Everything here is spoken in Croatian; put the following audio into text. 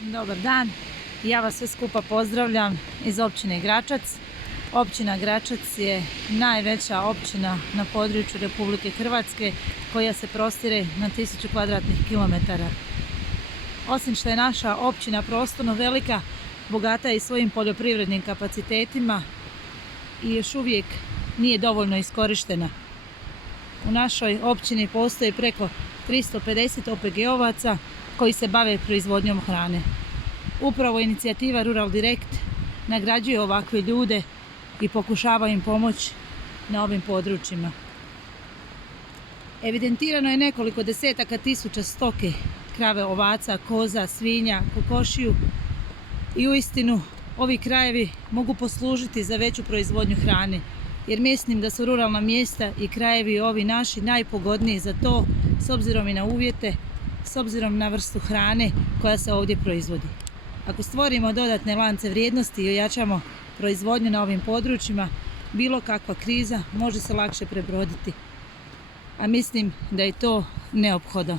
Dobar dan, ja vas sve skupa pozdravljam iz općine Gračac. Općina Gračac je najveća općina na području Republike Hrvatske koja se prostire na 1000 kvadratnih kilometara. Osim što je naša općina prostorno velika, bogata je i svojim poljoprivrednim kapacitetima i još uvijek nije dovoljno iskorištena. U našoj općini postoji preko 350 OPG-ovaca koji se bave proizvodnjom hrane. Upravo inicijativa Rural Direct nagrađuje ovakve ljude i pokušava im pomoći na ovim područjima. Evidentirano je nekoliko desetaka tisuća stoke, krave, ovaca, koza, svinja, kokošiju i uistinu ovi krajevi mogu poslužiti za veću proizvodnju hrane, jer mislim da su ruralna mjesta i krajevi ovi naši najpogodniji za to, s obzirom i na uvjete, s obzirom na vrstu hrane koja se ovdje proizvodi. Ako stvorimo dodatne lance vrijednosti i ojačamo proizvodnju na ovim područjima, bilo kakva kriza može se lakše prebroditi. A mislim da je to neophodno.